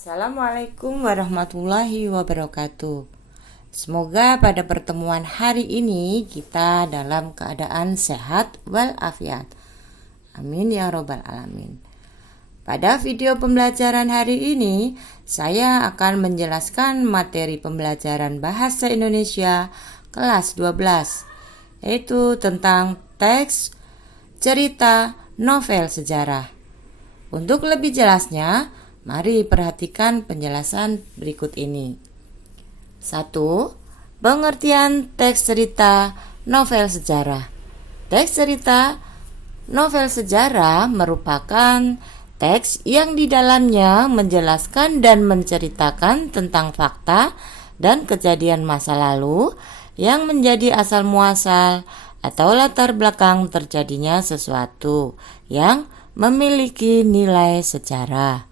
Assalamualaikum warahmatullahi wabarakatuh. Semoga pada pertemuan hari ini kita dalam keadaan sehat walafiat. Amin ya robbal alamin. Pada video pembelajaran hari ini, saya akan menjelaskan materi pembelajaran Bahasa Indonesia kelas 12, yaitu tentang teks, cerita, novel sejarah. Untuk lebih jelasnya, mari perhatikan penjelasan berikut ini. 1. Pengertian teks cerita novel sejarah. Teks cerita novel sejarah merupakan teks yang di dalamnya menjelaskan dan menceritakan tentang fakta dan kejadian masa lalu yang menjadi asal muasal atau latar belakang terjadinya sesuatu yang memiliki nilai sejarah.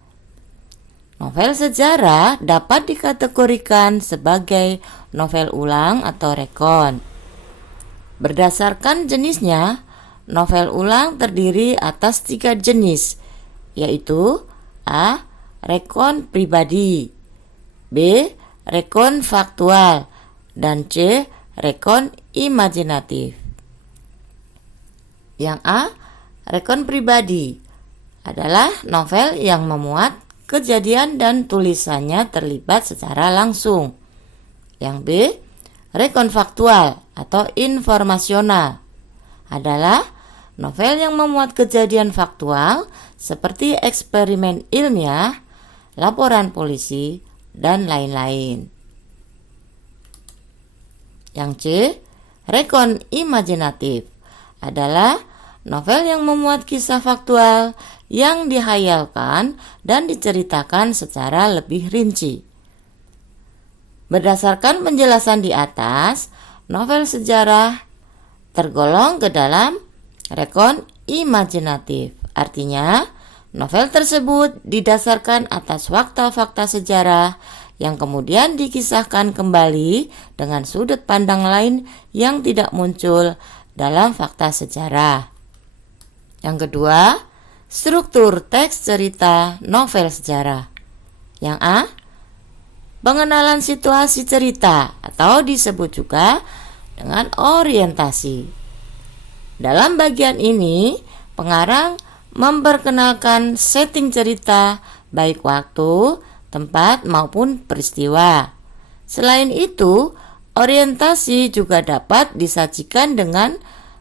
Novel sejarah dapat dikategorikan sebagai novel ulang atau rekon. Berdasarkan jenisnya, novel ulang terdiri atas 3 jenis, yaitu A. Rekon pribadi, B. Rekon faktual, dan C. Rekon imajinatif. Yang A. Rekon pribadi adalah novel yang memuat kejadian dan tulisannya terlibat secara langsung. Yang B. Rekon faktual atau informasional adalah novel yang memuat kejadian faktual seperti eksperimen ilmiah, laporan polisi, dan lain-lain. Yang C. Rekon imajinatif adalah novel yang memuat kisah faktual yang dihayalkan dan diceritakan secara lebih rinci. Berdasarkan penjelasan di atas, novel sejarah tergolong ke dalam rekon imajinatif. Artinya, novel tersebut didasarkan atas fakta-fakta sejarah yang kemudian dikisahkan kembali dengan sudut pandang lain yang tidak muncul dalam fakta sejarah. Yang kedua, struktur teks cerita novel sejarah. Yang A. Pengenalan situasi cerita atau disebut juga dengan orientasi. Dalam bagian ini, pengarang memperkenalkan setting cerita baik waktu, tempat maupun peristiwa. Selain itu, orientasi juga dapat disajikan dengan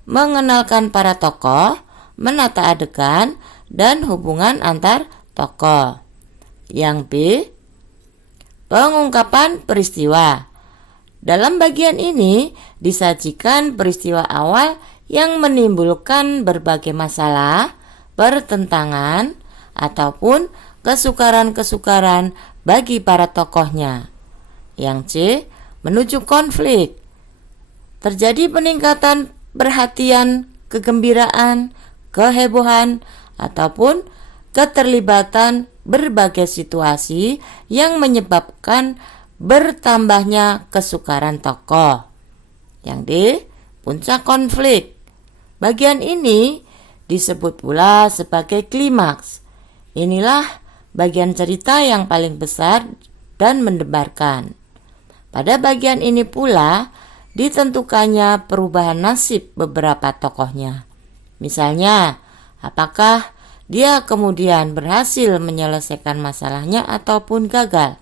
mengenalkan para tokoh, menata adegan, dan hubungan antar tokoh. Yang B. Pengungkapan peristiwa. Dalam bagian ini disajikan peristiwa awal yang menimbulkan berbagai masalah, pertentangan, ataupun kesukaran-kesukaran bagi para tokohnya. Yang C. Menuju konflik. Terjadi peningkatan perhatian, kegembiraan, kehebohan, ataupun keterlibatan berbagai situasi yang menyebabkan bertambahnya kesukaran tokoh. Yang D. Puncak konflik. Bagian ini disebut pula sebagai klimaks. Inilah bagian cerita yang paling besar dan mendebarkan. Pada bagian ini pula ditentukannya perubahan nasib beberapa tokohnya. Misalnya, apakah dia kemudian berhasil menyelesaikan masalahnya ataupun gagal.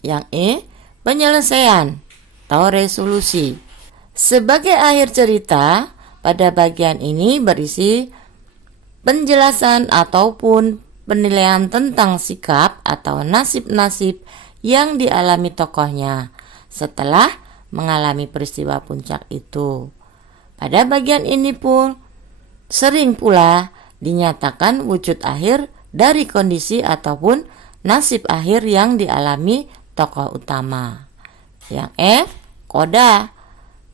Yang E. Penyelesaian atau resolusi. Sebagai akhir cerita, pada bagian ini berisi penjelasan ataupun penilaian tentang sikap atau nasib-nasib yang dialami tokohnya setelah mengalami peristiwa puncak itu. Pada bagian ini pun sering pula dinyatakan wujud akhir dari kondisi ataupun nasib akhir yang dialami tokoh utama. Yang F. Koda.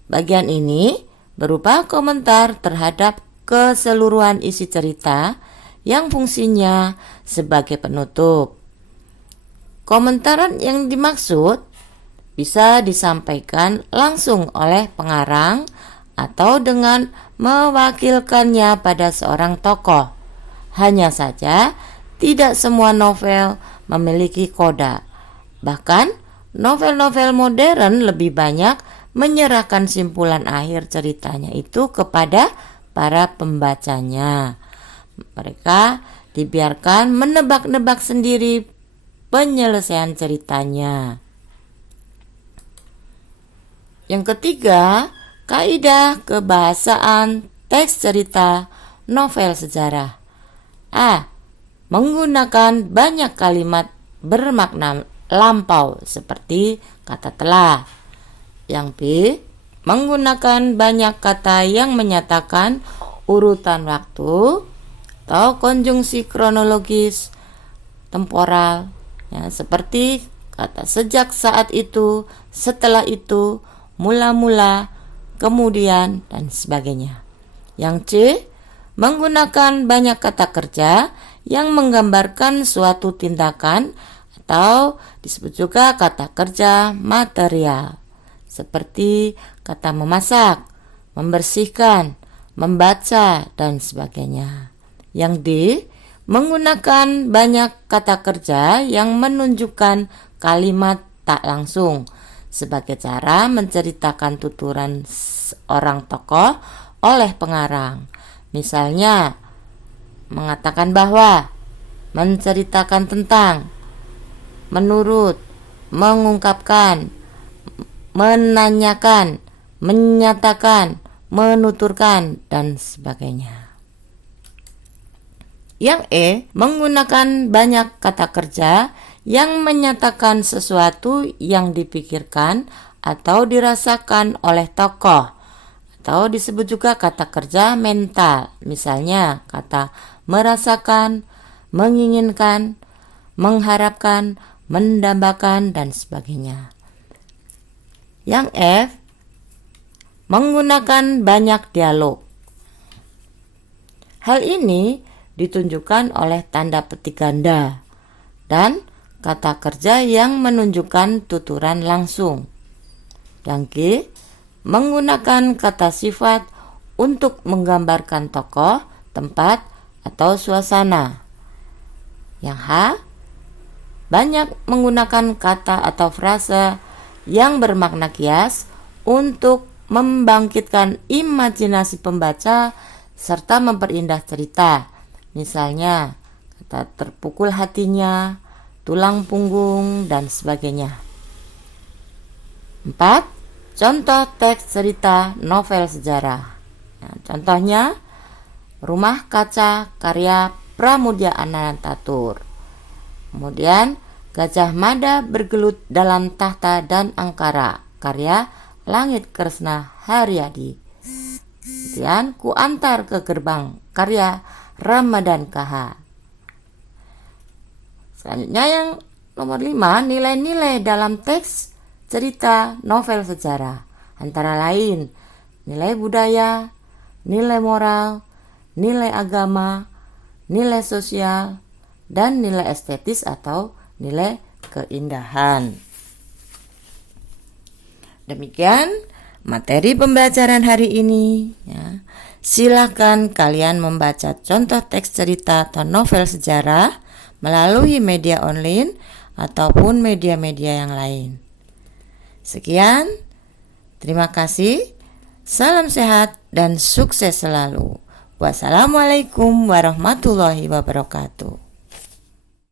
Bagian ini berupa komentar terhadap keseluruhan isi cerita yang fungsinya sebagai penutup. Komentaran yang dimaksud bisa disampaikan langsung oleh pengarang atau dengan mewakilkannya pada seorang tokoh. Hanya saja tidak semua novel memiliki koda. Bahkan, novel-novel modern lebih banyak menyerahkan simpulan akhir ceritanya itu kepada para pembacanya. Mereka dibiarkan menebak-nebak sendiri penyelesaian ceritanya. Yang ketiga, kaidah kebahasaan teks cerita novel sejarah. A. Menggunakan banyak kalimat bermakna lampau seperti kata telah. Yang B. Menggunakan banyak kata yang menyatakan urutan waktu atau konjungsi kronologis temporal, ya, seperti kata sejak saat itu, setelah itu, mula-mula, kemudian, dan sebagainya. Yang C. Menggunakan banyak kata kerja yang menggambarkan suatu tindakan atau disebut juga kata kerja material, seperti kata memasak, membersihkan, membaca, dan sebagainya. Yang D. Menggunakan banyak kata kerja yang menunjukkan kalimat tak langsung sebagai cara menceritakan tuturan seorang tokoh oleh pengarang. Misalnya, mengatakan bahwa, menceritakan tentang, menurut, mengungkapkan, menanyakan, menyatakan, menuturkan, dan sebagainya. Yang E. Menggunakan banyak kata kerja yang menyatakan sesuatu yang dipikirkan atau dirasakan oleh tokoh, atau disebut juga kata kerja mental. Misalnya kata merasakan, menginginkan, mengharapkan, mendambakan, dan sebagainya. Yang F. Menggunakan banyak dialog. Hal ini ditunjukkan oleh tanda petik ganda dan kata kerja yang menunjukkan tuturan langsung. Yang G. Menggunakan kata sifat untuk menggambarkan tokoh, tempat, atau suasana. Yang H. Banyak menggunakan kata atau frase yang bermakna kias untuk membangkitkan imajinasi pembaca serta memperindah cerita. Misalnya, kata terpukul hatinya, tulang punggung, dan sebagainya. 4. Contoh teks cerita novel sejarah. Nah, contohnya, Rumah Kaca karya Pramudia Anantatur. Kemudian, Gajah Mada bergelut dalam tahta dan angkara karya Langit Kresna Haryadi. Kemudian, Ku Antar ke Gerbang karya Ramadan KH. Selanjutnya yang nomor 5, nilai-nilai dalam teks cerita novel sejarah. Antara lain, nilai budaya, nilai moral, nilai agama, nilai sosial, dan nilai estetis atau nilai keindahan. Demikian materi pembelajaran hari ini, ya. Silakan kalian membaca contoh teks cerita atau novel sejarah melalui media online ataupun media-media yang lain. Sekian, terima kasih, salam sehat dan sukses selalu. Wassalamualaikum warahmatullahi wabarakatuh.